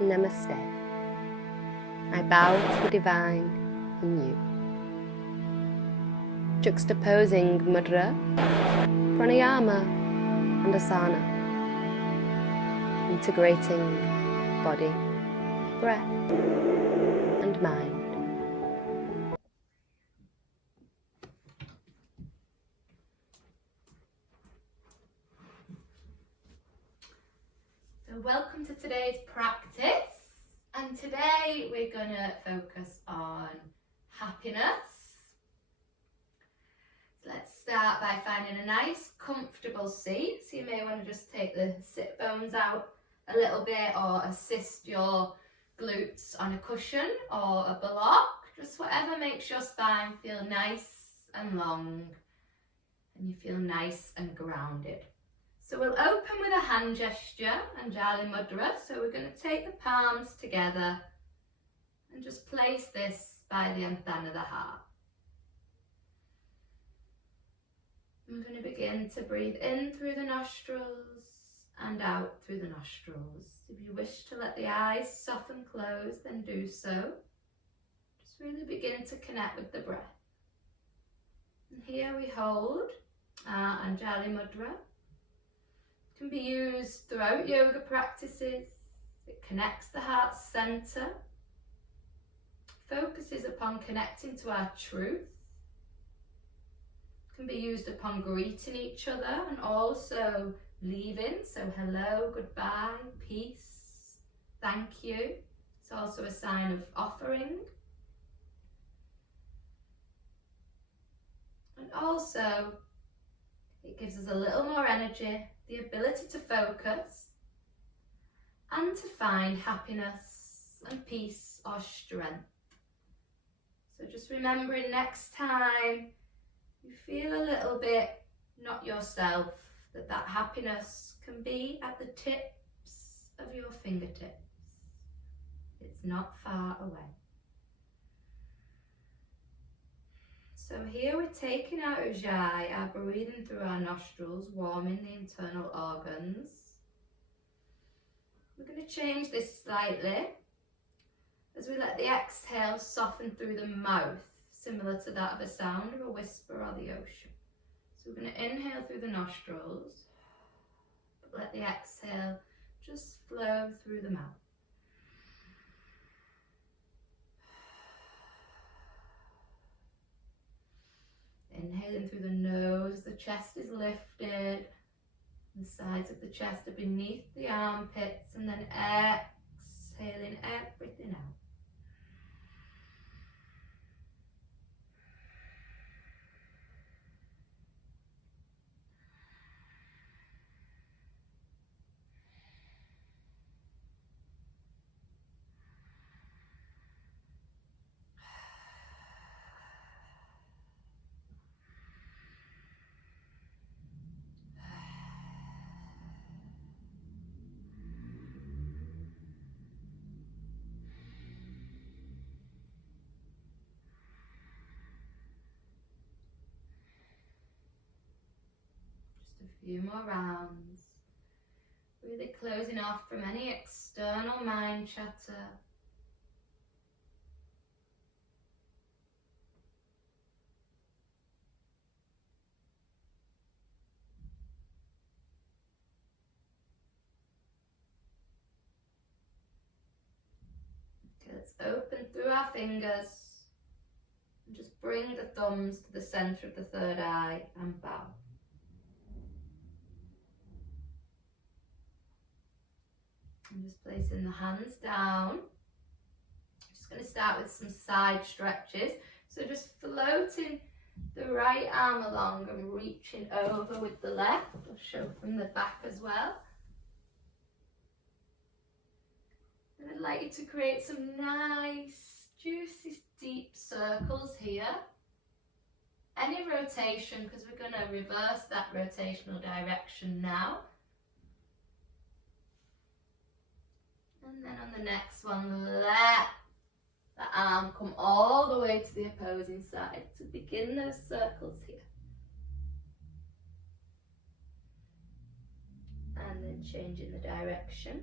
Namaste. I bow to the divine in you. Juxtaposing mudra, pranayama and asana. Integrating body, breath and mind. So welcome to today's practice, and today we're going to focus on happiness. So let's start by finding a nice comfortable seat. So you may want to just take the sit bones out a little bit or assist your glutes on a cushion or a block, just whatever makes your spine feel nice and long and you feel nice and grounded. So we'll open with a hand gesture, Anjali Mudra. So we're going to take the palms together and just place this by the antana of the heart. We're going to begin to breathe in through the nostrils and out through the nostrils. If you wish to let the eyes soften close, then do so. Just really begin to connect with the breath. And here we hold our Anjali Mudra. Can be used throughout yoga practices. It connects the heart center, focuses upon connecting to our truth. Can be used upon greeting each other and also leaving. So hello, goodbye, peace, thank you. It's also a sign of offering. And also it gives us a little more energy, the ability to focus and to find happiness and peace or strength. So just remembering next time you feel a little bit not yourself, that happiness can be at the tips of your fingertips. It's not far away. So here we're taking out Ujjayi, our breathing through our nostrils, warming the internal organs. We're going to change this slightly as we let the exhale soften through the mouth, similar to that of a sound of a whisper or the ocean. So we're going to inhale through the nostrils, but let the exhale just flow through the mouth. Inhaling through the nose, the chest is lifted, the sides of the chest are beneath the armpits, and then exhaling everything out. A few more rounds, really closing off from any external mind chatter. Okay, let's open through our fingers and just bring the thumbs to the center of the third eye and bow. I'm just placing the hands down. I'm just going to start with some side stretches. So just floating the right arm along and reaching over with the left. I'll show from the back as well. And I'd like you to create some nice, juicy, deep circles here. Any rotation, because we're going to reverse that rotational direction now. And then on the next one, let the arm come all the way to the opposing side to begin those circles here. And then changing the direction.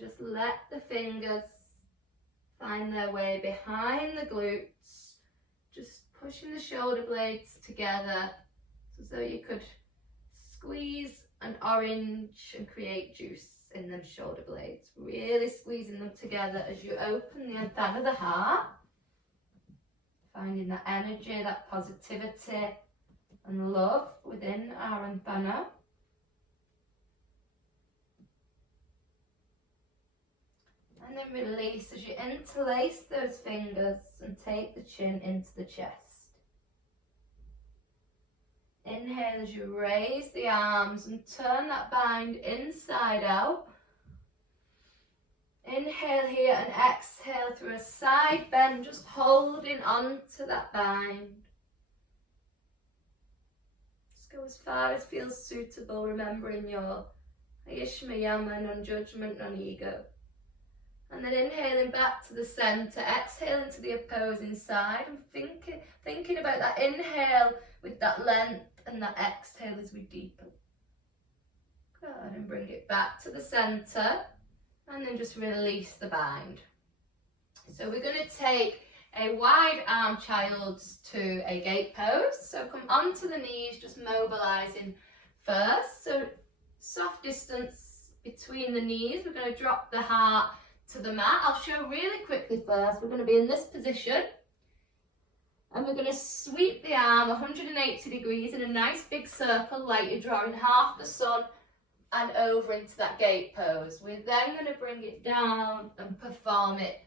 just let the fingers find their way behind the glutes, just pushing the shoulder blades together as though you could squeeze an orange and create juice in them shoulder blades. Really squeezing them together as you open the antenna of the heart, finding that energy, that positivity and love within our antenna. And then release as you interlace those fingers and take the chin into the chest. Inhale as you raise the arms and turn that bind inside out. Inhale here and exhale through a side bend, just holding on to that bind. Just go as far as feels suitable, remembering your Ayishma Yama, non-judgment, non-ego. And then inhaling back to the centre, exhaling to the opposing side, and thinking about that inhale with that length and that exhale as we deepen. Good, and bring it back to the centre, and then just release the bind. So we're going to take a wide arm child's to a gate pose. So come onto the knees, just mobilising first. So soft distance between the knees. We're going to drop the heart to the mat. I'll show really quickly first. We're going to be in this position and we're going to sweep the arm 180 degrees in a nice big circle like you're drawing half the sun and over into that gate pose. We're then going to bring it down and perform it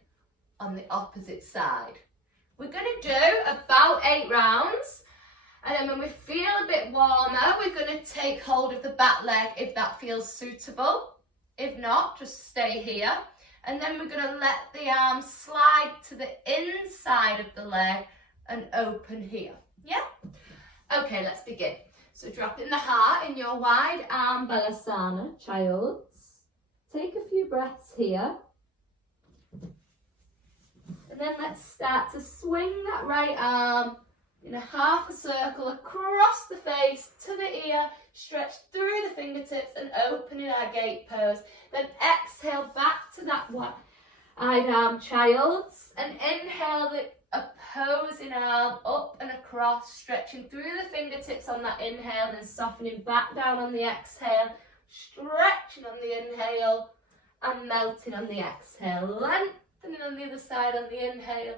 on the opposite side. We're going to do about 8 rounds, and then when we feel a bit warmer, we're going to take hold of the back leg if that feels suitable. If not, just stay here. And then we're going to let the arm slide to the inside of the leg and open here. Yeah? Okay, let's begin. So dropping the heart in your wide arm Balasana, child's. Take a few breaths here. And then let's start to swing that right arm in a half a circle across the face to the ear, stretch through the fingertips and open in our gate pose. Then exhale back to that wide arm child's, and inhale the opposing arm up and across, stretching through the fingertips on that inhale, then softening back down on the exhale, stretching on the inhale and melting on the exhale, lengthening on the other side on the inhale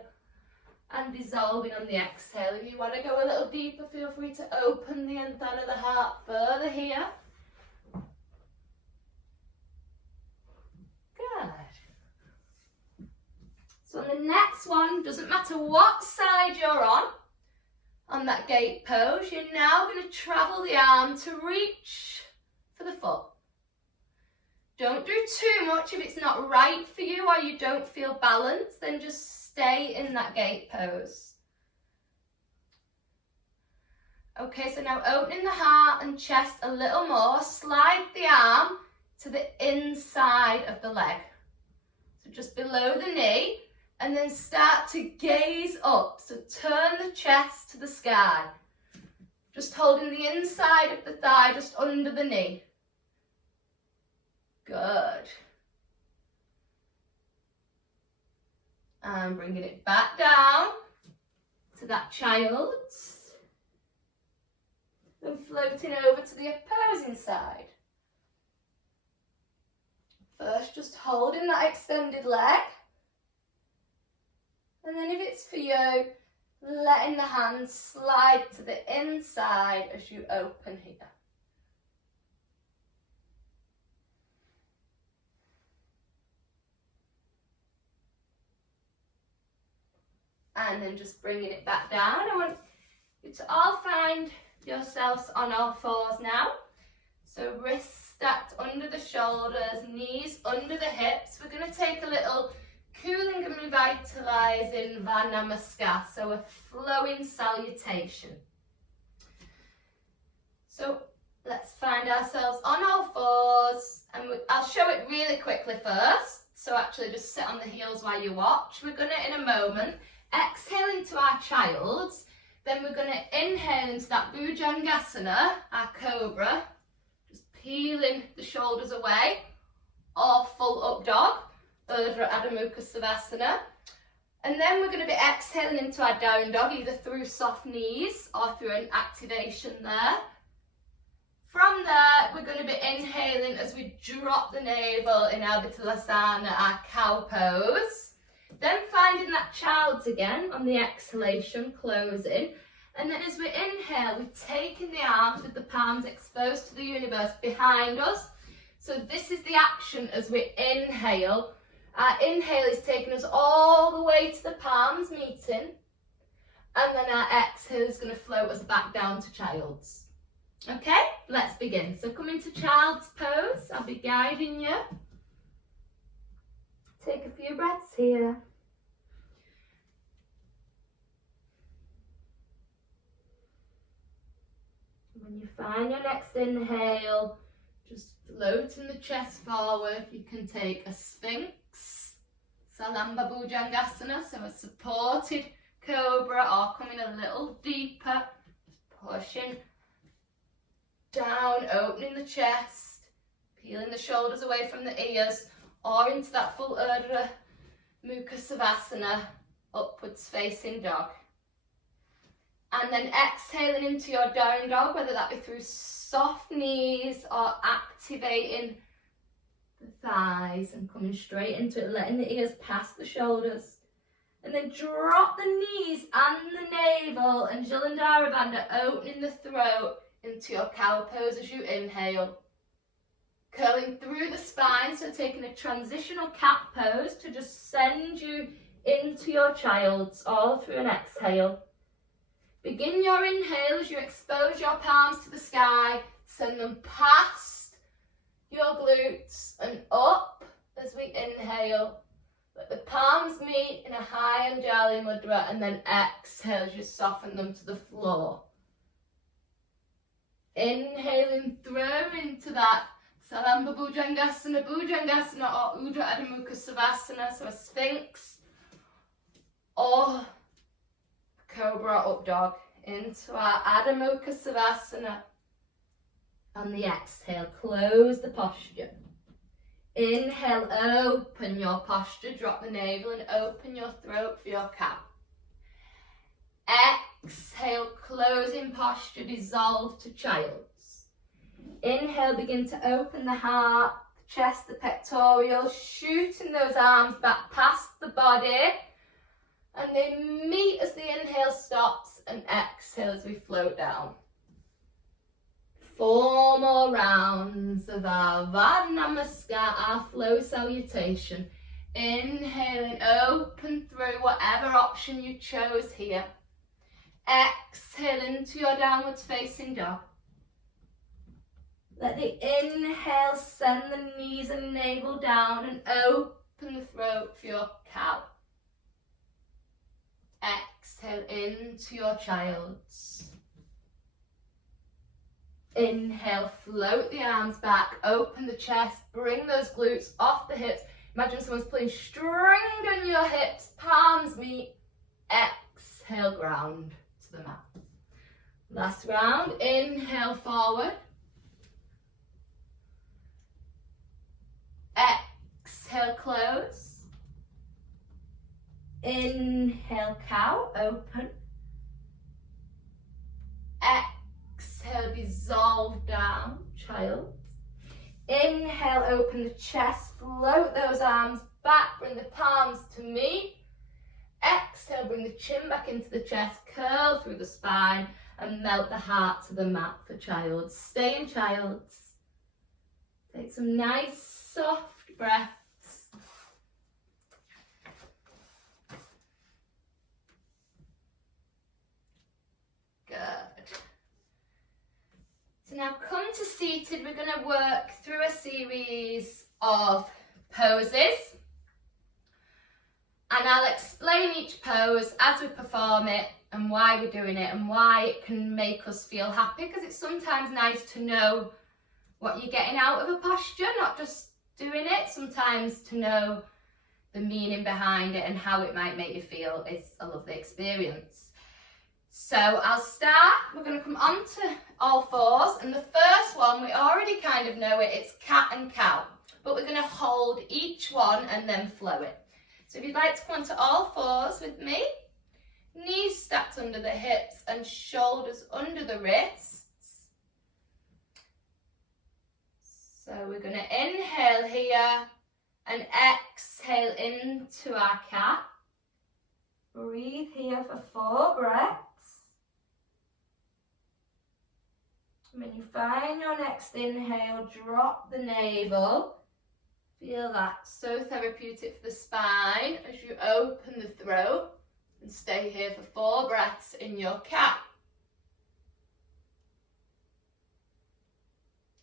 and dissolving on the exhale. If you want to go a little deeper, feel free to open the antenna of the heart further here. Good. So on the next one, doesn't matter what side you're on that gate pose, you're now going to travel the arm to reach for the foot. Don't do too much if it's not right for you or you don't feel balanced, then just stay in that gate pose. Okay, so now opening the heart and chest a little more, slide the arm to the inside of the leg. So just below the knee, and then start to gaze up. So turn the chest to the sky. Just holding the inside of the thigh just under the knee. Good. And bringing it back down to that child's. And floating over to the opposing side. First, just holding that extended leg. And then if it's for you, letting the hands slide to the inside as you open here. And then just bringing it back down. I want you to all find yourselves on all fours now. So wrists stacked under the shoulders, knees under the hips. We're going to take a little cooling and revitalizing Va Namaskar, so a flowing salutation. So let's find ourselves on all fours, and I'll show it really quickly first. So actually just sit on the heels while you watch. We're going to, in a moment, exhale into our child's, then we're going to inhale into that Bhujangasana, our cobra, just peeling the shoulders away, or full up dog, Urdhva Adho Mukha Savasana. And then we're going to be exhaling into our down dog, either through soft knees or through an activation there. From there, we're going to be inhaling as we drop the navel in our Vitalasana, our cow pose. Then finding that child's again on the exhalation, closing. And then as we inhale, we're taking the arms with the palms exposed to the universe behind us. So this is the action as we inhale. Our inhale is taking us all the way to the palms meeting. And then our exhale is going to float us back down to child's. Okay, let's begin. So come into child's pose. I'll be guiding you. Take a few breaths here. When you find your next inhale, just floating the chest forward. You can take a Sphinx, Salamba Bhujangasana, so a supported cobra, or coming a little deeper, pushing down, opening the chest, peeling the shoulders away from the ears, or into that full Urdhva Mukha Savasana, upwards facing dog. And then exhaling into your down dog, whether that be through soft knees or activating the thighs and coming straight into it, letting the ears pass the shoulders. And then drop the knees and the navel, and Jalandhara Bandha, opening the throat into your cow pose as you inhale. Curling through the spine, so taking a transitional cat pose to just send you into your child's, all through an exhale. Begin your inhale as you expose your palms to the sky, send them past your glutes and up as we inhale. Let the palms meet in a high Anjali Mudra, and then exhale as you soften them to the floor. Inhaling through into that Salamba Bhujangasana, or Urdhva Adho Mukha Savasana, so a Sphinx or Cobra up dog, into our Adho Mukha Savasana. On the exhale, close the posture. Inhale, open your posture, drop the navel and open your throat for your cow. Exhale, closing posture, dissolve to child's. Inhale, begin to open the heart, the chest, the pectorals, shooting those arms back past the body. And they meet as the inhale stops, and exhale as we float down. 4 more rounds of our Vada Namaskar, our flow salutation. Inhaling, open through whatever option you chose here. Exhale into your downwards facing dog. Let the inhale send the knees and navel down, and open the throat for your cow. Exhale into your child's. Inhale, float the arms back, open the chest, bring those glutes off the hips. Imagine someone's pulling string on your hips, palms meet. Exhale, ground to the mat. Last round, inhale forward. Exhale, close. Inhale, cow, open. Exhale, dissolve down, child. Inhale, open the chest, float those arms back, bring the palms to meet. Exhale, bring the chin back into the chest, curl through the spine, and melt the heart to the mat for child. Stay in child's. Take some nice, soft breaths. Good. So now come to seated. We're going to work through a series of poses. And I'll explain each pose as we perform it and why we're doing it and why it can make us feel happy, because it's sometimes nice to know what you're getting out of a posture, not just doing it. Sometimes to know the meaning behind it and how it might make you feel is a lovely experience. So I'll start. We're going to come on to all fours, and the first one, we already kind of know it, it's cat and cow. but we're going to hold each one and then flow it. So if you'd like to come onto all fours with me, knees stacked under the hips and shoulders under the wrists. So we're going to inhale here and exhale into our cat. Breathe here for 4 breaths. When you find your next inhale, drop the navel. Feel that, so therapeutic for the spine as you open the throat, and stay here for 4 breaths in your cat.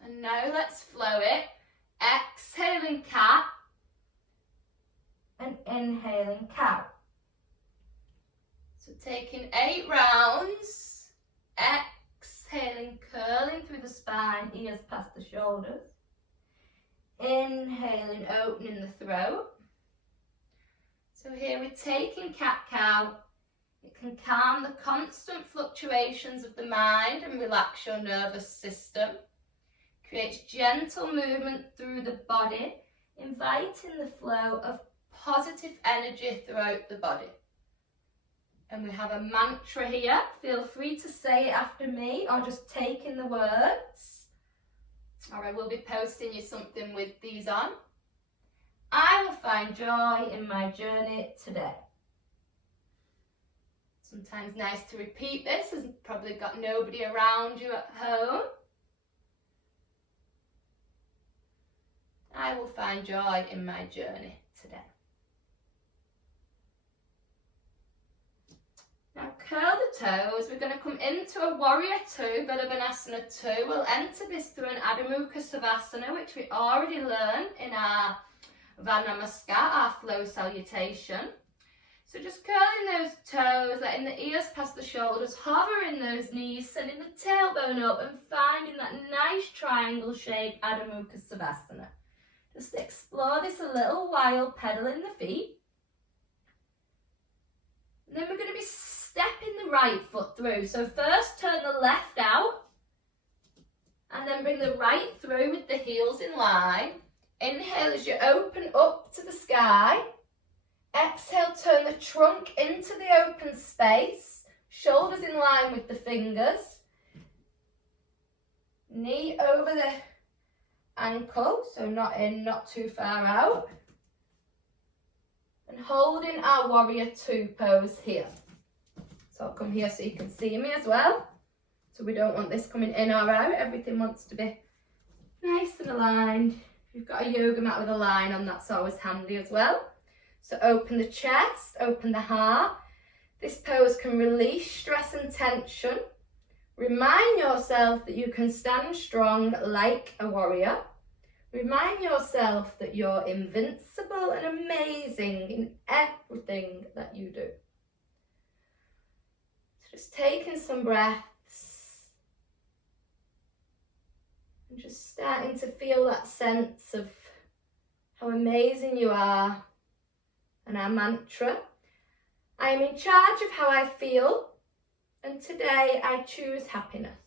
And now let's flow it. Exhaling cat and inhaling cow. So taking 8 rounds, exhaling, curling through the spine, ears past the shoulders. Inhaling, opening the throat. So here we're taking cat-cow. It can calm the constant fluctuations of the mind and relax your nervous system. Creates gentle movement through the body, inviting the flow of positive energy throughout the body. And we have a mantra here. Feel free to say it after me or just take in the words. Or I will be posting you something with these on. I will find joy in my journey today. Sometimes nice to repeat this, as you've probably got nobody around you at home. I will find joy in my journey today. Now curl the toes. We're going to come into a warrior 2, Virabhadrasana 2. We'll enter this through an Adho Mukha Savasana, which we already learned in our Vanamaskar, our flow salutation. So just curling those toes, letting the ears past the shoulders, hovering those knees, sending the tailbone up and finding that nice triangle shape Adho Mukha Savasana. Just explore this a little while, pedaling the feet. And then we're going to be stepping the right foot through. So first turn the left out and then bring the right through with the heels in line. Inhale as you open up to the sky. Exhale, turn the trunk into the open space. Shoulders in line with the fingers. Knee over the ankle, so not in, not too far out. And holding our warrior 2 pose here. So I'll come here so you can see me as well. So we don't want this coming in or out. Everything wants to be nice and aligned. If you've got a yoga mat with a line on, that's always handy as well. So open the chest, open the heart. This pose can release stress and tension. Remind yourself that you can stand strong like a warrior. Remind yourself that you're invincible and amazing in everything that you do. So just taking some breaths and just starting to feel that sense of how amazing you are. And our mantra, I am in charge of how I feel, and today I choose happiness.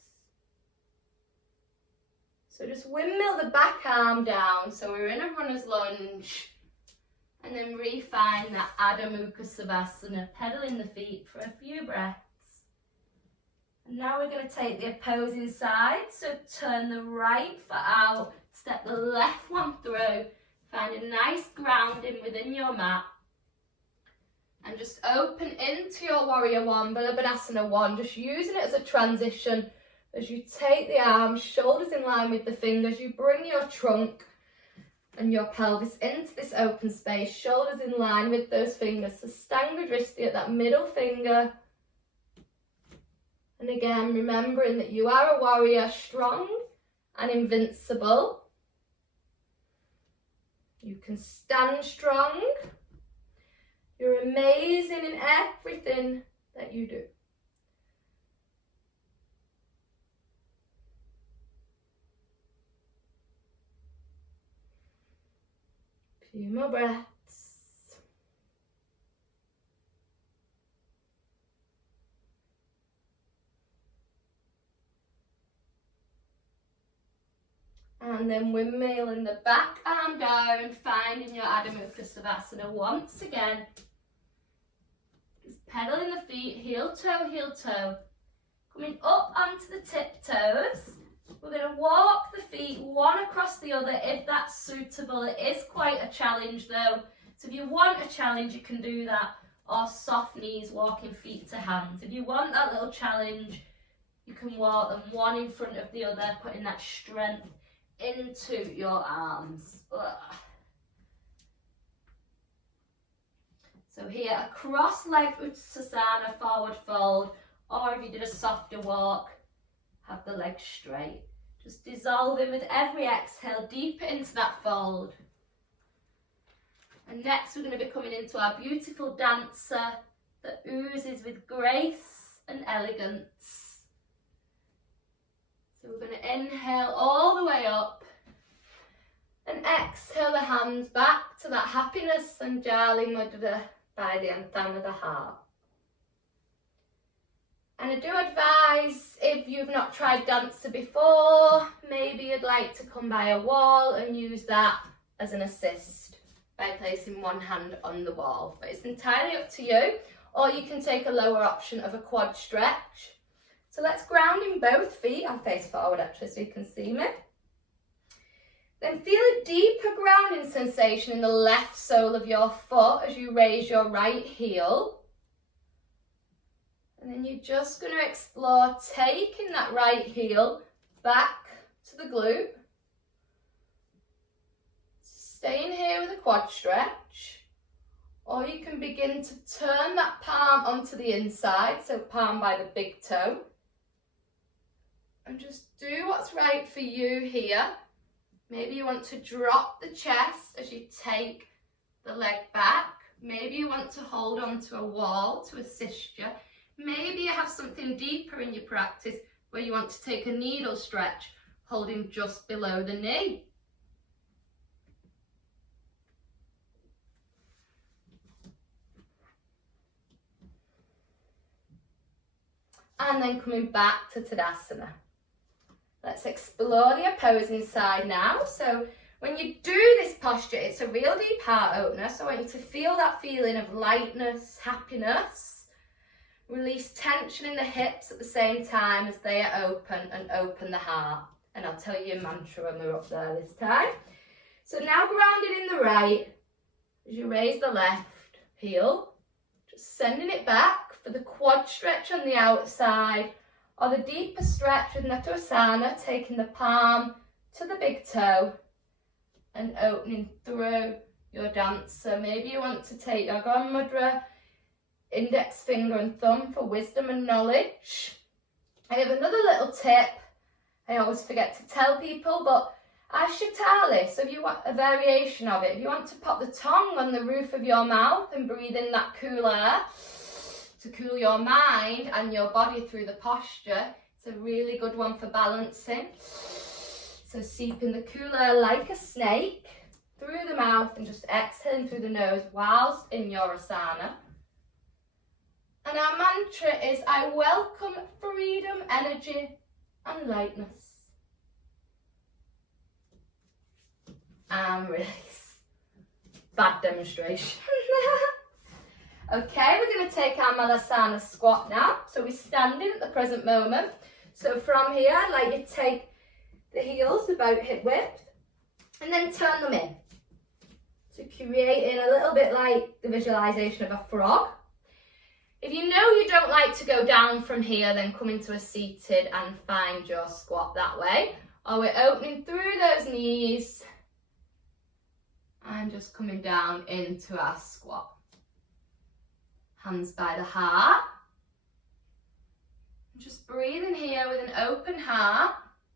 So just windmill the back arm down, so we're in a runner's lunge, and then refine that Adho Mukha Savasana, pedaling the feet for a few breaths. And now we're going to take the opposing side, so turn the right foot out, step the left one through, find a nice grounding within your mat. And just open into your warrior 1, Virabhadrasana 1, just using it as a transition. As you take the arms, shoulders in line with the fingers, you bring your trunk and your pelvis into this open space, shoulders in line with those fingers. So Stanga Dristi at that middle finger. And again, remembering that you are a warrior, strong and invincible. You can stand strong. You're amazing in everything that you do. Few more breaths. And then windmill in the back arm down, finding your Adho Mukha Savasana once again. Just pedaling the feet, heel toe. Coming up onto the tiptoes. We're going to walk the feet one across the other if that's suitable. It is quite a challenge though. So if you want a challenge, you can do that. Or soft knees, walking feet to hands. If you want that little challenge, you can walk them one in front of the other, putting that strength into your arms. Ugh. So here, a cross-legged Uttanasana, forward fold, or if you did a softer walk, have the legs straight. Just dissolving with every exhale, deeper into that fold. And next we're going to be coming into our beautiful dancer that oozes with grace and elegance. So we're going to inhale all the way up and exhale the hands back to that happiness and Jali Mudra by the anthem of the heart. And I do advise, if you've not tried dancer before, maybe you'd like to come by a wall and use that as an assist by placing one hand on the wall. But it's entirely up to you, or you can take a lower option of a quad stretch. So let's ground in both feet. I'll face forward actually so you can see me. Then feel a deeper grounding sensation in the left sole of your foot as you raise your right heel. And then you're just going to explore taking that right heel back to the glute. Staying here with a quad stretch. Or you can begin to turn that palm onto the inside, so palm by the big toe. And just do what's right for you here. Maybe you want to drop the chest as you take the leg back. Maybe you want to hold onto a wall to assist you. Maybe you have something deeper in your practice where you want to take a needle stretch, holding just below the knee. And then coming back to Tadasana. Let's explore the opposing side now. So when you do this posture, it's a real deep heart opener. So I want you to feel that feeling of lightness, happiness. Release tension in the hips at the same time as they are open, and open the heart. And I'll tell you a mantra when we're up there this time. So now grounded in the right, as you raise the left heel, just sending it back for the quad stretch on the outside, or the deeper stretch with Natasana, taking the palm to the big toe and opening through your dancer. Maybe you want to take your Gom Mudra, index finger and thumb for wisdom and knowledge. I have another little tip I always forget to tell people, but Ashatali, so if you want a variation of it, if you want to pop the tongue on the roof of your mouth and breathe in that cool air to cool your mind and your body through the posture, it's a really good one for balancing. So seeping the cool air like a snake through the mouth and just exhaling through the nose whilst in your asana. And our mantra is, I welcome freedom, energy and lightness. And release. Bad demonstration. Okay, we're going to take our Malasana squat now. So we're standing at the present moment. So from here, I'd like you to take the heels about hip width and then turn them in. So creating a little bit like the visualization of a frog. If you know you don't like to go down from here, then come into a seated and find your squat that way. Or we're opening through those knees and just coming down into our squat. Hands by the heart. Just breathing here with an open heart.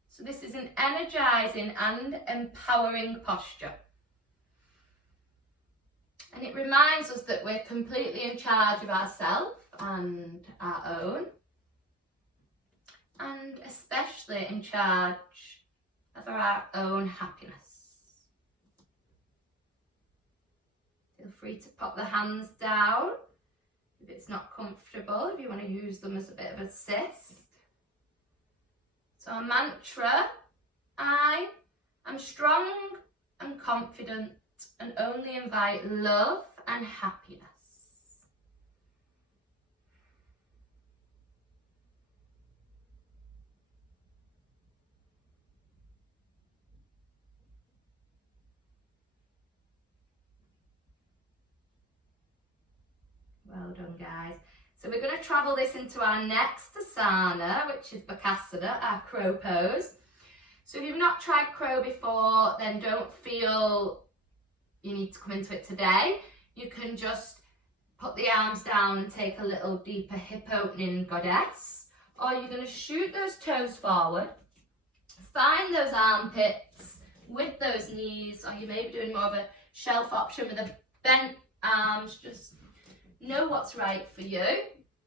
So this is an energizing and empowering posture. And it reminds us that we're completely in charge of ourselves and our own. And especially in charge of our own happiness. Feel free to pop the hands down if it's not comfortable, if you want to use them as a bit of assist. So our mantra, I I'm strong and confident and only invite love and happiness. Well done, guys. So we're going to travel this into our next asana, which is Bakasana, our crow pose. So if you've not tried crow before, then don't feel you need to come into it today. You can just put the arms down and take a little deeper hip opening goddess. Or you're going to shoot those toes forward, find those armpits with those knees, or you may be doing more of a shelf option with a bent arms. Just know what's right for you.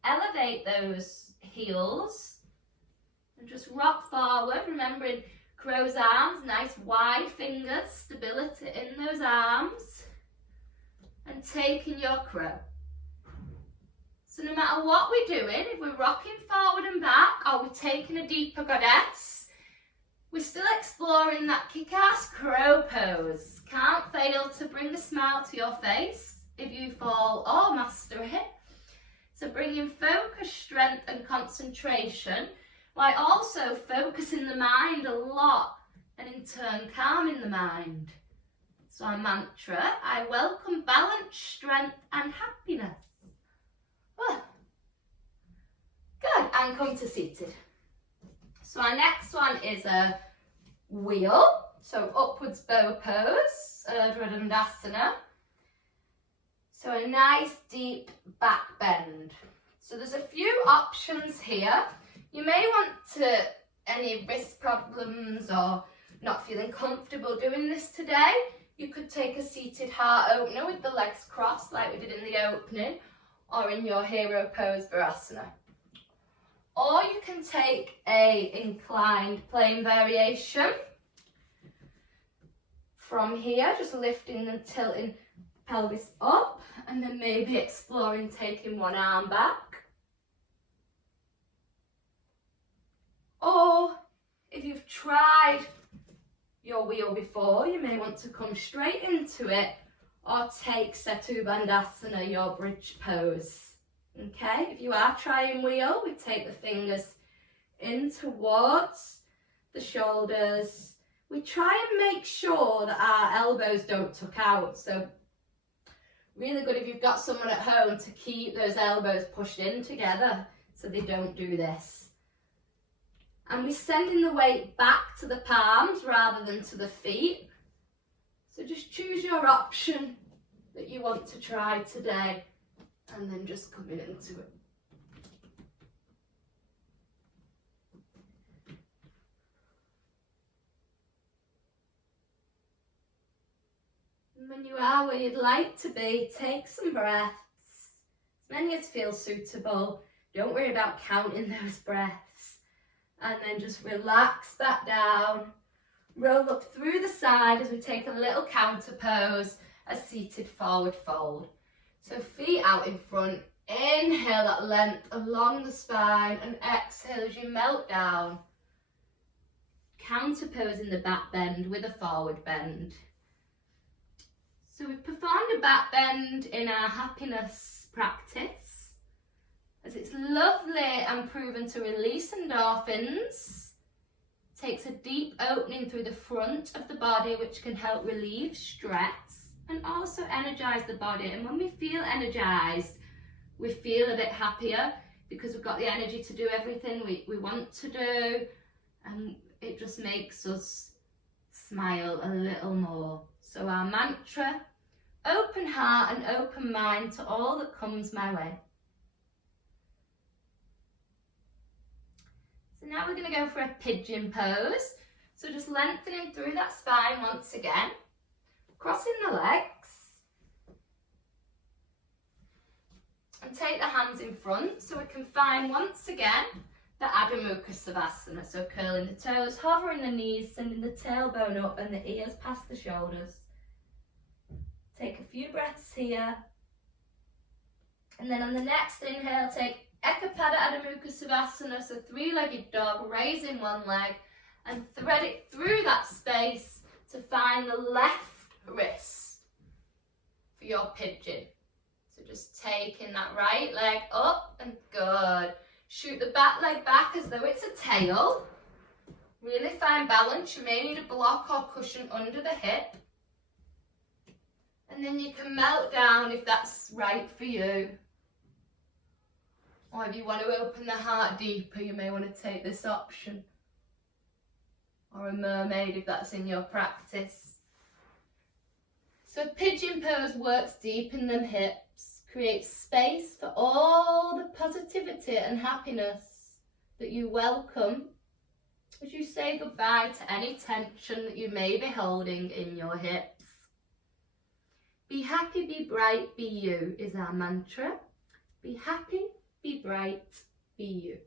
Elevate those heels and just rock forward, remembering crow's arms, nice wide fingers, stability in those arms, and taking your crow. So no matter what we're doing, if we're rocking forward and back or we're taking a deeper goddess, we're still exploring that kick-ass crow pose. Can't fail to bring a smile to your face if you fall or master it. So bringing focus, strength and concentration, while also focusing the mind a lot and in turn calming the mind. So our mantra, I welcome balance, strength and happiness. Oh. Good, and come to seated. So our next one is a wheel, so upwards bow pose, Urdhva Dandasana. So a nice deep back bend. So there's a few options here. You may want to, any wrist problems or not feeling comfortable doing this today, you could take a seated heart opener with the legs crossed like we did in the opening, or in your hero pose Virasana. Or you can take a inclined plane variation from here, just lifting and tilting pelvis up, and then maybe exploring taking one arm back. Or if you've tried your wheel before, you may want to come straight into it or take Setu Bandhasana, your bridge pose. Okay, if you are trying wheel, we take the fingers in towards the shoulders. We try and make sure that our elbows don't tuck out. So really good if you've got someone at home to keep those elbows pushed in together so they don't do this. And we're sending the weight back to the palms rather than to the feet. So just choose your option that you want to try today and then just coming into it. And when you are where you'd like to be, take some breaths, as many as feel suitable. Don't worry about counting those breaths. And then just relax back down. Roll up through the side as we take a little counter pose, a seated forward fold. So feet out in front, inhale that length along the spine and exhale as you melt down. Counter pose in the back bend with a forward bend. So we've performed a back bend in our happiness practice, as it's lovely and proven to release endorphins. Takes a deep opening through the front of the body, which can help relieve stress and also energize the body. And when we feel energized, we feel a bit happier because we've got the energy to do everything we want to do, and it just makes us smile a little more. So our mantra, open heart and open mind to all that comes my way. So now we're going to go for a pigeon pose. So just lengthening through that spine once again, crossing the legs, and take the hands in front so we can find once again the Adho Mukha Savasana. So curling the toes, hovering the knees, sending the tailbone up and the ears past the shoulders. Take a few breaths here. And then on the next inhale, take Ekapada Adho Mukha Savasana, so three-legged dog, raising one leg and thread it through that space to find the left wrist for your pigeon. So just taking that right leg up and good. Shoot the back leg back as though it's a tail. Really find balance. You may need a block or cushion under the hip. And then you can melt down if that's right for you. Or if you want to open the heart deeper, you may want to take this option. Or a mermaid if that's in your practice. So pigeon pose works deep in them hips, creates space for all the positivity and happiness that you welcome as you say goodbye to any tension that you may be holding in your hips. Be happy, be bright, be you is our mantra. Be happy, be bright, be you.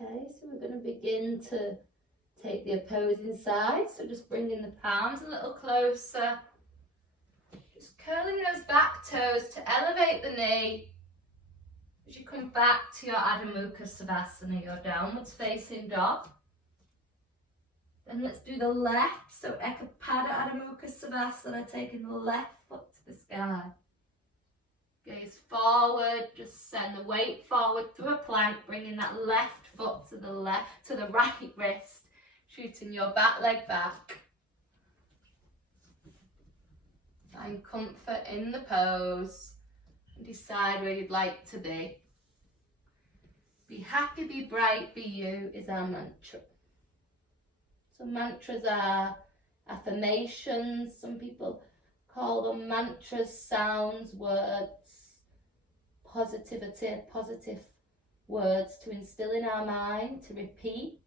Okay, so we're going to begin to take the opposing side. So just bringing the palms a little closer. Just curling those back toes to elevate the knee as you come back to your Adho Mukha Savasana, your downwards facing dog. Then let's do the left. So Ekapada Adho Mukha Savasana, taking the left foot to the sky. Gaze forward, just send the weight forward through a plank, bringing that left foot to the right wrist, shooting your back leg back. Find comfort in the pose and decide where you'd like to be. Be happy, be bright, be you is our mantra. So mantras are affirmations. Some people call them mantras, sounds, words, positivity, positive words to instill in our mind, to repeat.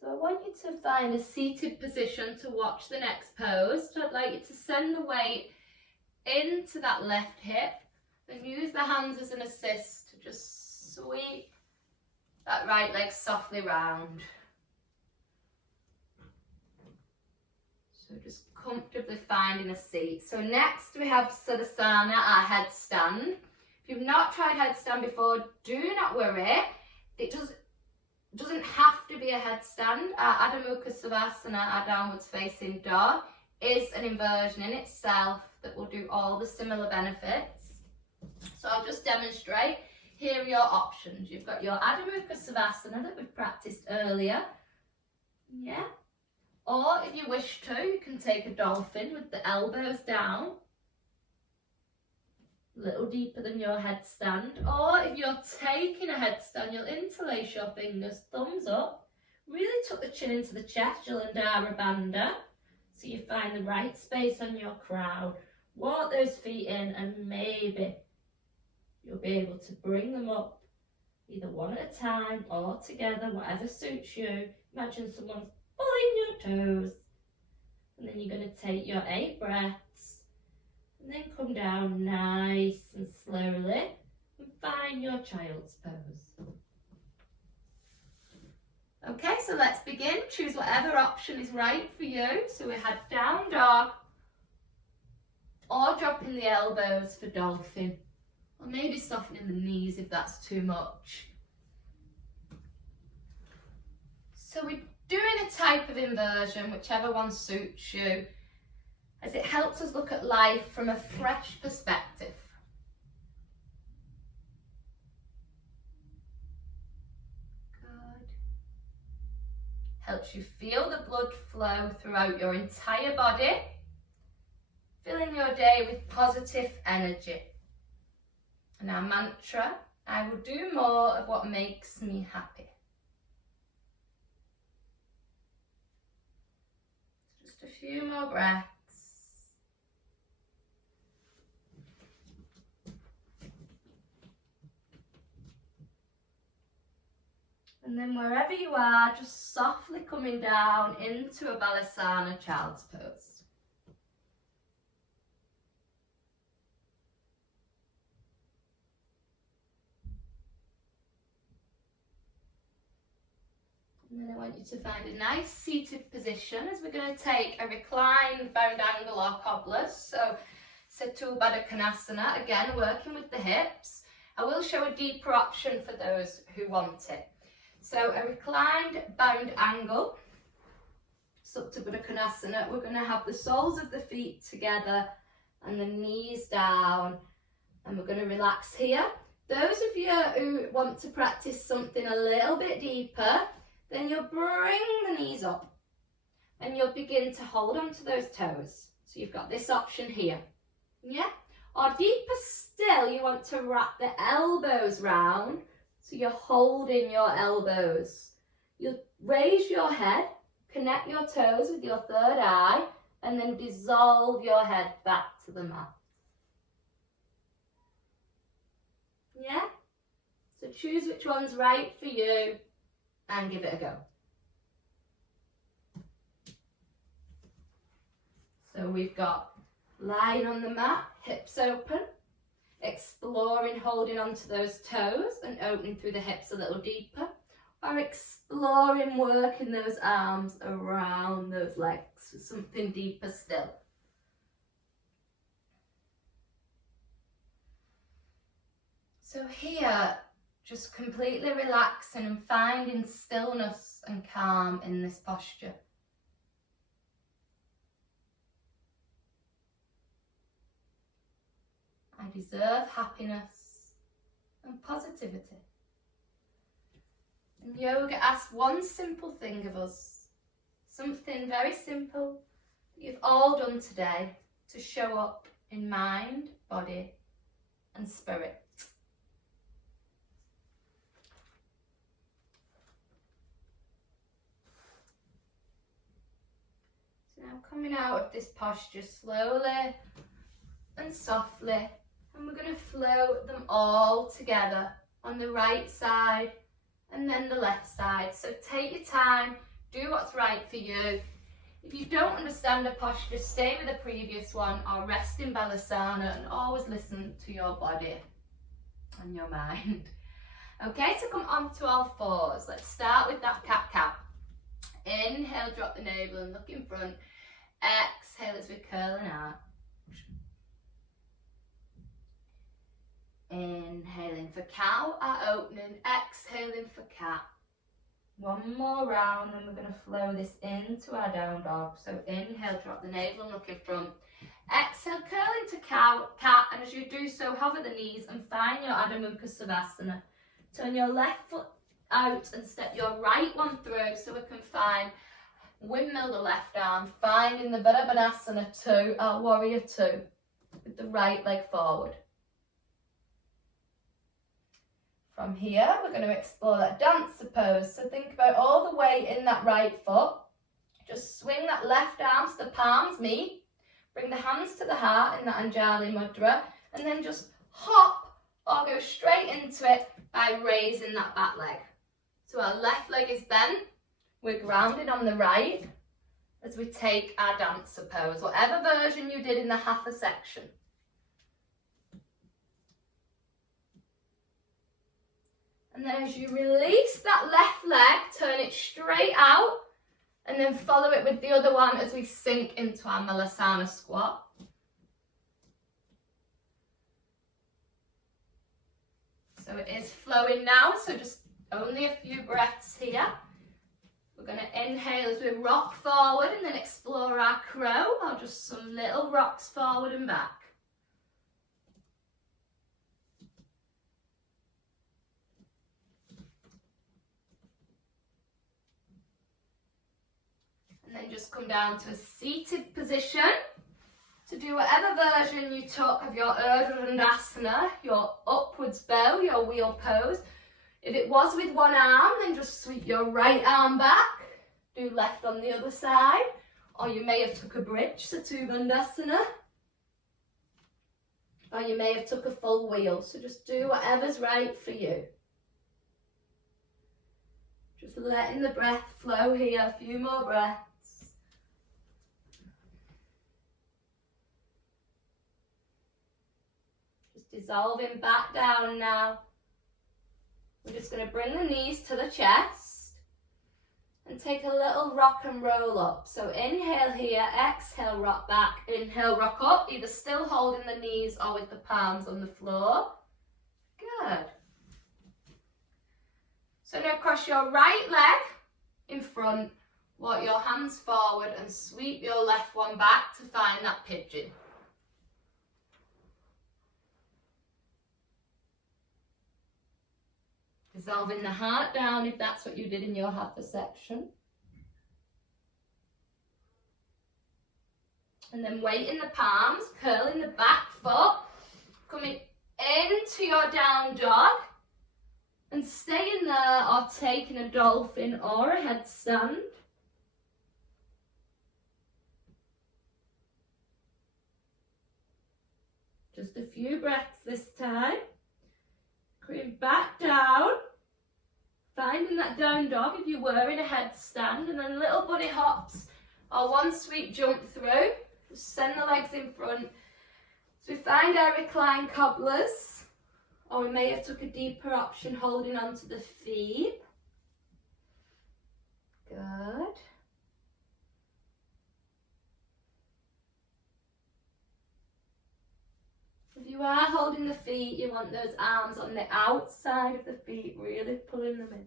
So I want you to find a seated position to watch the next pose. So I'd like you to send the weight into that left hip and use the hands as an assist to just sweep that right leg softly round. So just comfortably finding a seat. So next we have Sadasana, our headstand. If you've not tried headstand before, do not worry. It doesn't have to be a headstand. Our Adho Mukha Savasana, our downwards facing dog, is an inversion in itself that will do all the similar benefits. So I'll just demonstrate. Here are your options. You've got your Adho Mukha Savasana that we've practiced earlier. Yeah. Or if you wish to, you can take a dolphin with the elbows down, a little deeper than your headstand. Or if you're taking a headstand, you'll interlace your fingers, thumbs up, really tuck the chin into the chest, Jalandhara Bandha, so you find the right space on your crown. Walk those feet in and maybe you'll be able to bring them up either one at a time or together, whatever suits you. Imagine someone's pulling your toes. And then you're going to take your 8 breaths and then come down nice and slowly and find your child's pose. Okay, so let's begin. Choose whatever option is right for you. So we had down dog or dropping the elbows for dolphin, or maybe softening the knees if that's too much. So we're doing a type of inversion, whichever one suits you, as it helps us look at life from a fresh perspective. Good. Helps you feel the blood flow throughout your entire body, filling your day with positive energy. And our mantra, I will do more of what makes me happy. Just a few more breaths. And then wherever you are, just softly coming down into a Balasana Child's Pose. And then I want you to find a nice seated position as we're going to take a reclined bound angle or cobblers. So Setu Baddha Konasana, again working with the hips. I will show a deeper option for those who want it. So a reclined bound angle, Supta Baddha Konasana, we're going to have the soles of the feet together and the knees down, and we're going to relax here. Those of you who want to practice something a little bit deeper, then you'll bring the knees up and you'll begin to hold on to those toes. So you've got this option here, yeah? Or deeper still, you want to wrap the elbows round, so you're holding your elbows. You'll raise your head, connect your toes with your third eye, and then dissolve your head back to the mat. Yeah? So choose which one's right for you and give it a go. So we've got lying on the mat, hips open, exploring holding onto those toes and opening through the hips a little deeper, or exploring working those arms around those legs for something deeper still. So here, just completely relaxing and finding stillness and calm in this posture. I deserve happiness and positivity. And yoga asks one simple thing of us, something very simple that you've all done today to show up in mind, body and spirit. So now coming out of this posture slowly and softly, and we're going to float them all together on the right side and then the left side. So take your time, do what's right for you. If you don't understand a posture, stay with the previous one or rest in Balasana, and always listen to your body and your mind. Okay, so come onto all fours. Let's start with that cat-cow. Inhale, drop the navel and look in front. Exhale as we curl and out. Inhaling for cow at opening, exhaling for cat. One more round and we're going to flow this into our down dog. So inhale, drop the navel and look in front. Exhale, curl into cow, cat, and as you do so, hover the knees and find your Adho Mukha Savasana. Turn your left foot out and step your right one through so we can find windmill the left arm, finding the Virabhadrasana 2, our warrior 2, with the right leg forward. From here, we're going to explore that dancer pose. So think about all the weight in that right foot. Just swing that left arm so the palms meet. Bring the hands to the heart in that Anjali Mudra. And then just hop or go straight into it by raising that back leg. So our left leg is bent. We're grounded on the right as we take our dancer pose. Whatever version you did in the hatha section. And then as you release that left leg, turn it straight out and then follow it with the other one as we sink into our Malasana squat. So it is flowing now, so just only a few breaths here. We're going to inhale as we rock forward and then explore our crow, or just some little rocks forward and back. And then just come down to a seated position to do whatever version you took of your Urdhva Dandasana, your upwards bow, your wheel pose. If it was with one arm, then just sweep your right arm back, do left on the other side, or you may have took a bridge, Setu Bandhasana, or you may have took a full wheel, so just do whatever's right for you. Just letting the breath flow here, a few more breaths. Just dissolving back down now. We're just going to bring the knees to the chest and take a little rock and roll up. So inhale here, exhale, rock back, inhale, rock up, either still holding the knees or with the palms on the floor. Good. So now cross your right leg in front, walk your hands forward and sweep your left one back to find that pigeon. Dissolving the heart down if that's what you did in your hatha section. And then weight in the palms, curling the back foot, coming into your down dog and staying there or taking a dolphin or a headstand. Just a few breaths this time. Coming back down, finding that down dog if you were in a headstand, and then little bunny hops or one sweet jump through. Just send the legs in front. So we find our recline cobblers, or we may have took a deeper option holding onto the feet. Good. If you are holding the feet, you want those arms on the outside of the feet, really pulling them in.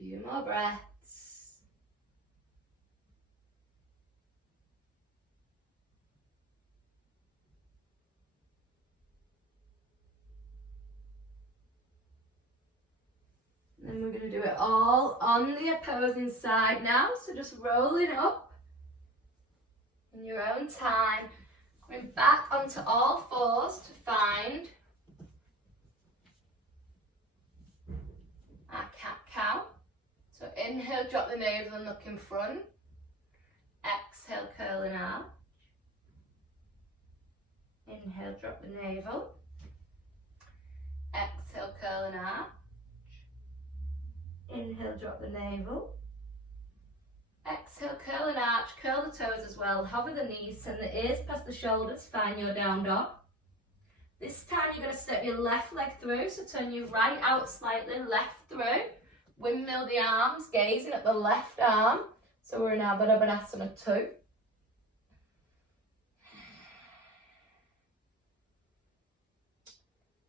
A few more breaths. And then we're going to do it all on the opposing side now. So just rolling up in your own time. Going back onto all fours to find our cat-cow. So inhale, drop the navel and look in front. Exhale, curl and arch. Inhale, drop the navel. Exhale, curl and arch. Inhale, drop the navel. Exhale, curl and arch, curl the toes as well. Hover the knees, send the ears past the shoulders, find your down dog. This time you're going to step your left leg through, so turn your right out slightly, left through. Windmill the arms, gazing at the left arm. So we're in our Baddha Konasana 2.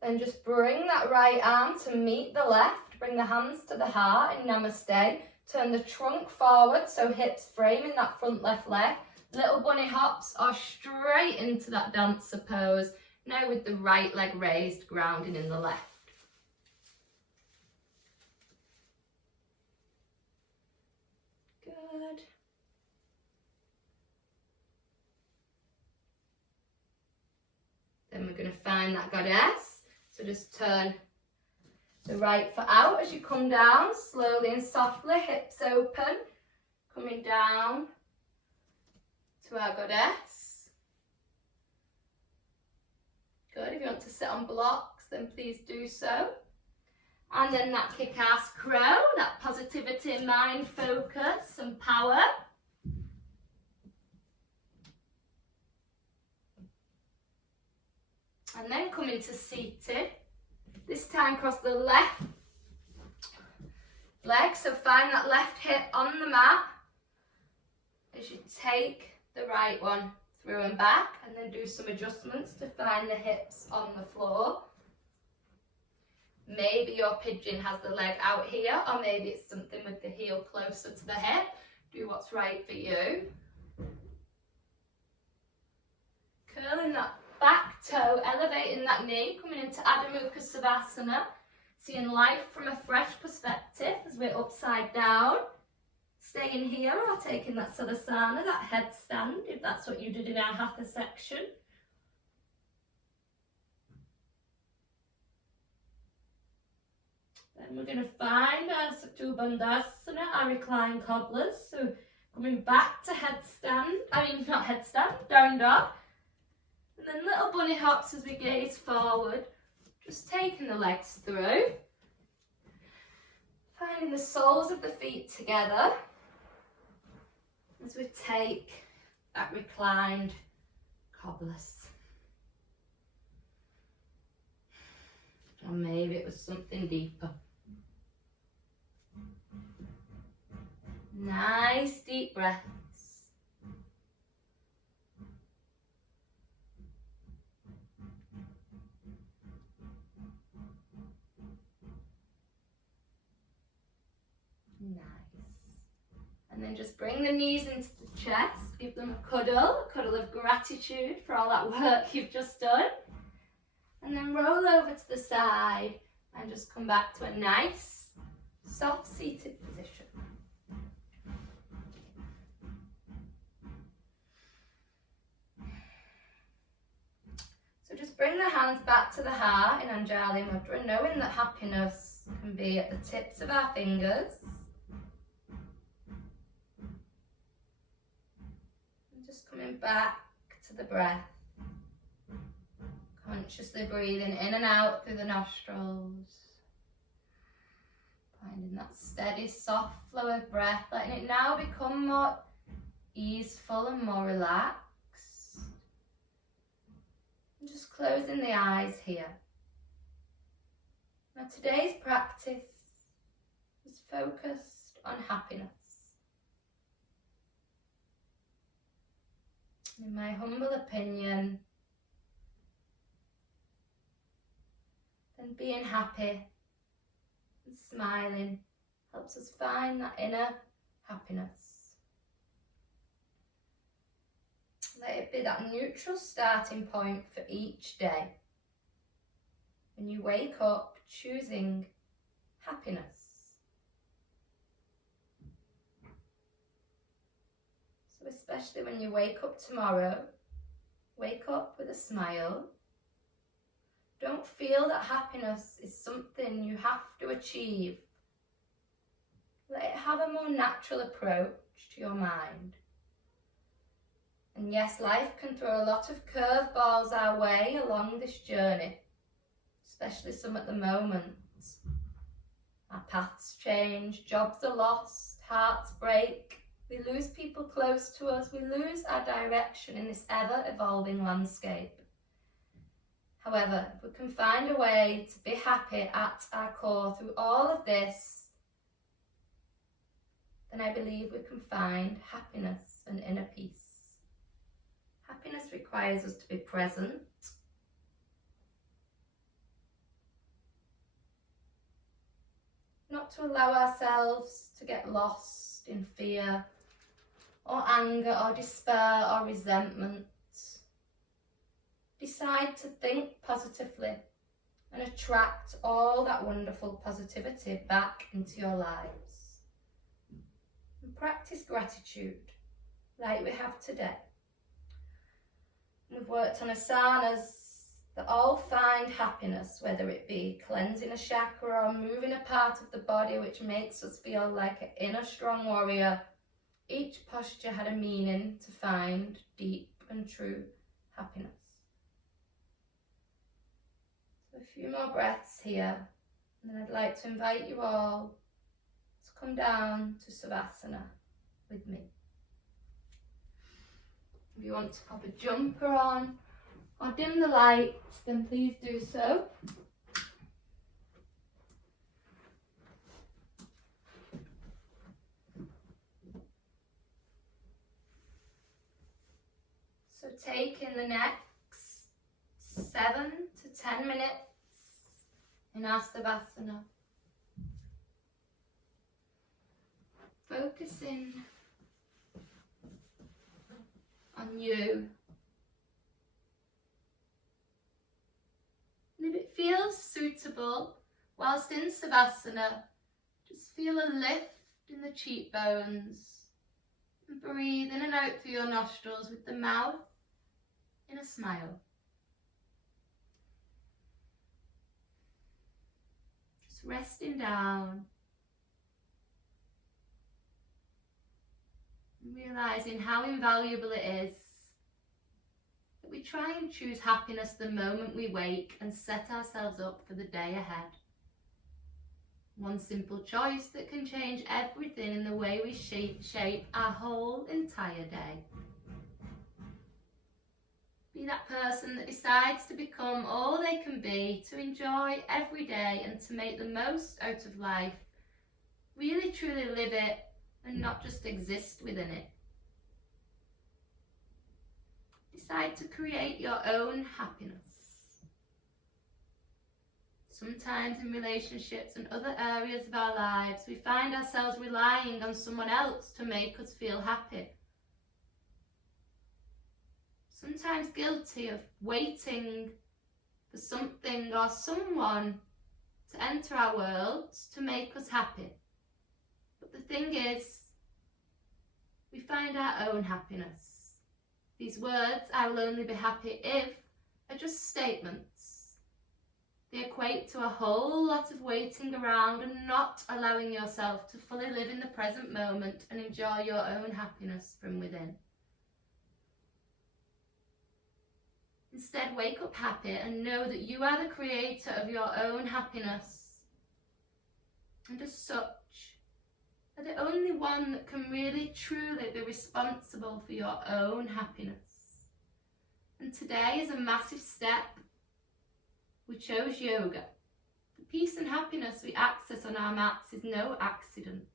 Then just bring that right arm to meet the left. Bring the hands to the heart in Namaste. Turn the trunk forward, so hips framing that front left leg. Little bunny hops or straight into that dancer pose. Now with the right leg raised, grounding in the left. Good. Then we're going to find that goddess. So just turn the right foot out as you come down, slowly and softly, hips open, coming down to our goddess. Good, if you want to sit on blocks, then please do so. And then that kick-ass crow, that positivity, mind focus and power. And then come into seated. This time cross the left leg, so find that left hip on the mat as you take the right one through and back, and then do some adjustments to find the hips on the floor. Maybe your pigeon has the leg out here, or maybe it's something with the heel closer to the hip. Do what's right for you. Curling that back toe, elevating that knee, coming into Adho Mukha Savasana, seeing life from a fresh perspective as we're upside down. Staying here or taking that Sadasana, that headstand, if that's what you did in our Hatha section. Then we're going to find our Sattu Bandhasana, our recline cobblers. So coming back to headstand, not headstand, down dog. And then little bunny hops as we gaze forward, just taking the legs through. Finding the soles of the feet together as we take that reclined cobblers. Or maybe it was something deeper. Nice deep breaths. Nice. And then just bring the knees into the chest, give them a cuddle of gratitude for all that work you've just done. And then roll over to the side and just come back to a nice, soft seated position. So just bring the hands back to the heart in Anjali Mudra, knowing that happiness can be at the tips of our fingers. And just coming back to the breath. Consciously breathing in and out through the nostrils. Finding that steady, soft flow of breath, letting it now become more easeful and more relaxed. And just closing the eyes here. Now today's practice is focused on happiness. In my humble opinion, then being happy and smiling helps us find that inner happiness. Let it be that neutral starting point for each day. When you wake up choosing happiness. So especially when you wake up tomorrow, wake up with a smile. Don't feel that happiness is something you have to achieve. Let it have a more natural approach to your mind. And yes, life can throw a lot of curveballs our way along this journey, especially some at the moment. Our paths change, jobs are lost, hearts break, we lose people close to us, we lose our direction in this ever-evolving landscape. However, if we can find a way to be happy at our core through all of this, then I believe we can find happiness and inner peace. Happiness requires us to be present, not to allow ourselves to get lost in fear or anger or despair or resentment. Decide to think positively and attract all that wonderful positivity back into your lives. And practice gratitude like we have today. We've worked on asanas that all find happiness, whether it be cleansing a chakra or moving a part of the body which makes us feel like an inner strong warrior. Each posture had a meaning to find deep and true happiness. So a few more breaths here, and then I'd like to invite you all to come down to Savasana with me. If you want to pop a jumper on or dim the lights, then please do so. So take in the next 7 to 10 minutes in our Savasana. Focusing on you. And if it feels suitable, whilst in Savasana, just feel a lift in the cheekbones and breathe in and out through your nostrils with the mouth in a smile. Just resting down and realising how invaluable it is that we try and choose happiness the moment we wake and set ourselves up for the day ahead. One simple choice that can change everything in the way we shape our whole entire day. Be that person that decides to become all they can be, to enjoy every day and to make the most out of life. Really truly live it and not just exist within it. Decide to create your own happiness. Sometimes in relationships and other areas of our lives, we find ourselves relying on someone else to make us feel happy. Sometimes guilty of waiting for something or someone to enter our worlds to make us happy. But the thing is, we find our own happiness. These words, "I will only be happy if," are just statements. They equate to a whole lot of waiting around and not allowing yourself to fully live in the present moment and enjoy your own happiness from within. Instead, wake up happy and know that you are the creator of your own happiness. And as such, are the only one that can really truly be responsible for your own happiness. And today is a massive step. We chose yoga. The peace and happiness we access on our mats is no accident.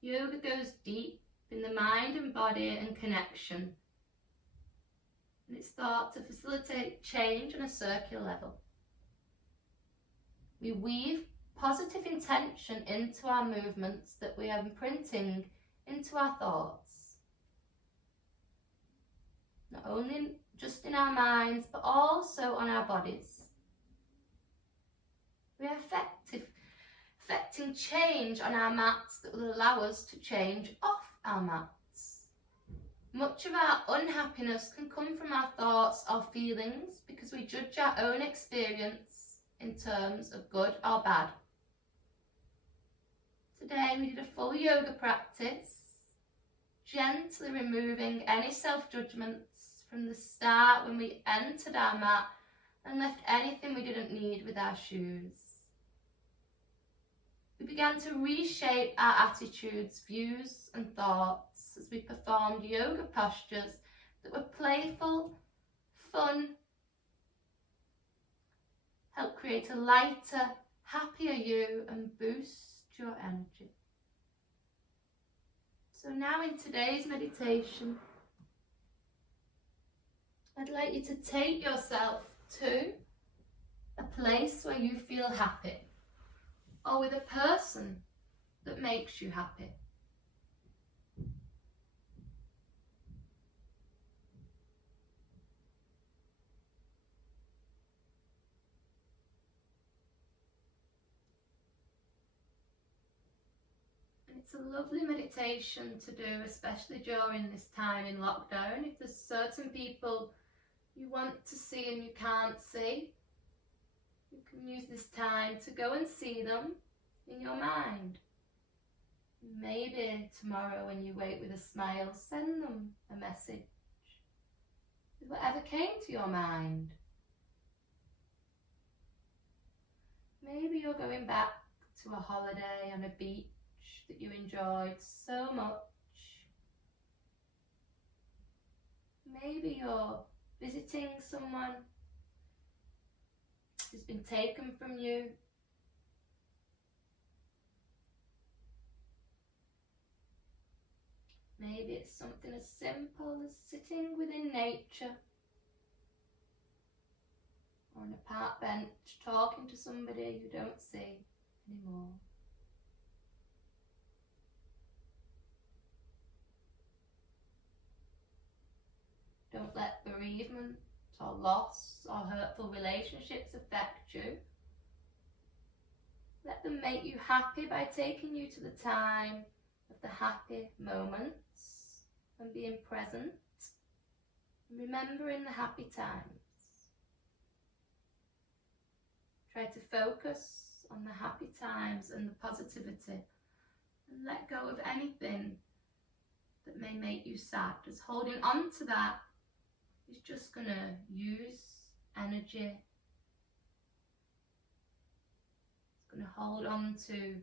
Yoga goes deep in the mind and body and connection. And it's thought to facilitate change on a circular level. We weave positive intention into our movements that we are imprinting into our thoughts. Not only just in our minds, but also on our bodies. We are affecting change on our mats that will allow us to change off our mats. Much of our unhappiness can come from our thoughts or feelings because we judge our own experience in terms of good or bad. Today we did a full yoga practice, gently removing any self-judgments from the start when we entered our mat and left anything we didn't need with our shoes. We began to reshape our attitudes, views and thoughts as we performed yoga postures that were playful, fun, help create a lighter, happier you and boost your energy. So now in today's meditation, I'd like you to take yourself to a place where you feel happy, or with a person that makes you happy. And it's a lovely meditation to do, especially during this time in lockdown. If there's certain people you want to see and you can't see, you can use this time to go and see them in your mind. Maybe tomorrow when you wake with a smile, send them a message with whatever came to your mind. Maybe you're going back to a holiday on a beach that you enjoyed so much. Maybe you're visiting someone who's been taken from you. Maybe it's something as simple as sitting within nature or on a park bench talking to somebody you don't see anymore. Don't let bereavement or loss or hurtful relationships affect you. Let them make you happy by taking you to the time of the happy moments and being present and remembering the happy times. Try to focus on the happy times and the positivity and let go of anything that may make you sad. Just holding on to that is just going to use energy. It's going to hold on to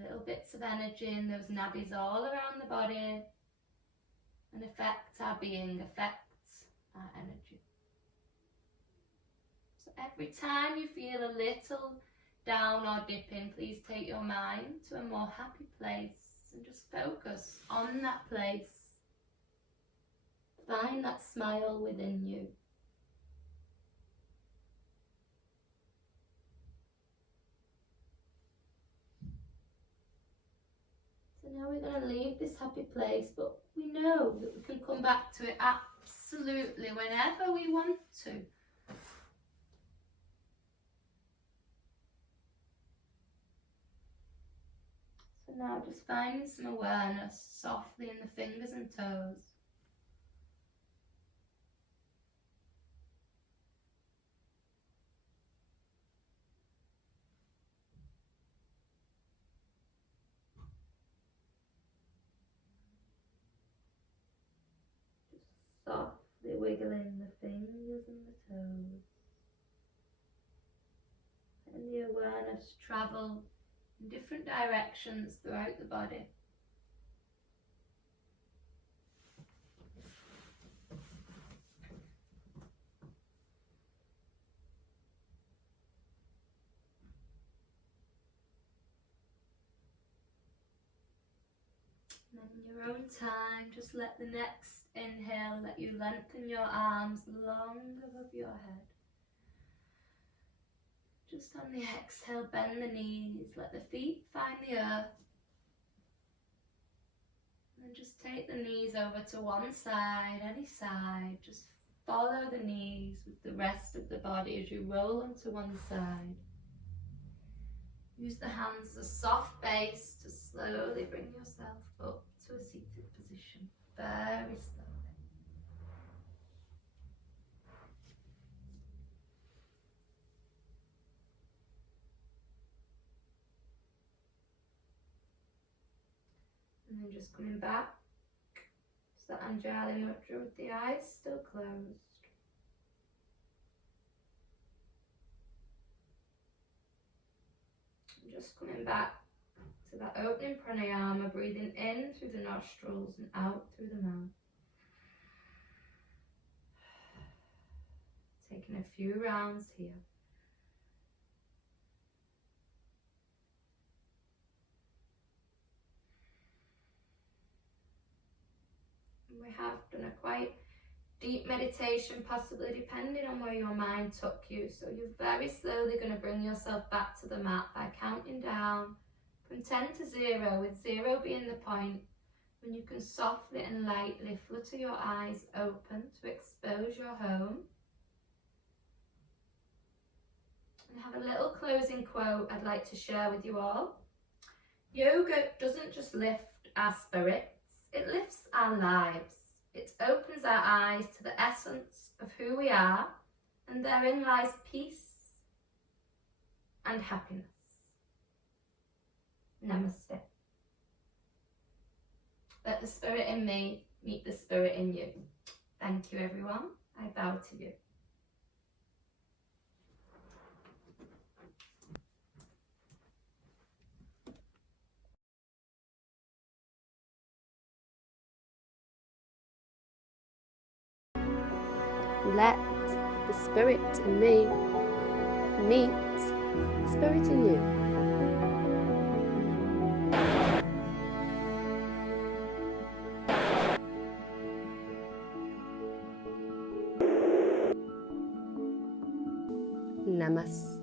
little bits of energy in those nabbies all around the body and affect our being, affect our energy. So every time you feel a little down or dipping, please take your mind to a more happy place and just focus on that place. Find that smile within you. So now we're going to leave this happy place, but we know that we can come back to it absolutely whenever we want to. So now just finding some awareness softly in the fingers and toes. Softly wiggling the fingers and the toes. And the awareness travel in different directions throughout the body. And then in your own time, just let the next inhale let you lengthen your arms long above your head. Just on the exhale, bend the knees, let the feet find the earth. And then just take the knees over to one side, any side. Just follow the knees with the rest of the body as you roll onto one side. Use the hands as a soft base to slowly bring yourself up to a seated position, very slowly. And then just coming back to the Anjali Mudra with the eyes still closed. And just coming back to that opening pranayama, breathing in through the nostrils and out through the mouth. Taking a few rounds here. We have done a quite deep meditation, possibly depending on where your mind took you. So you're very slowly going to bring yourself back to the mat by counting down from 10 to 0, with 0 being the point when you can softly and lightly flutter your eyes open to expose your home. And I have a little closing quote I'd like to share with you all. Yoga doesn't just lift our spirits, it lifts our lives. It opens our eyes to the essence of who we are, and therein lies peace and happiness. Namaste. Let the spirit in me meet the spirit in you. Thank you, everyone. I bow to you. Let the spirit in me meet the spirit in you. Namaste.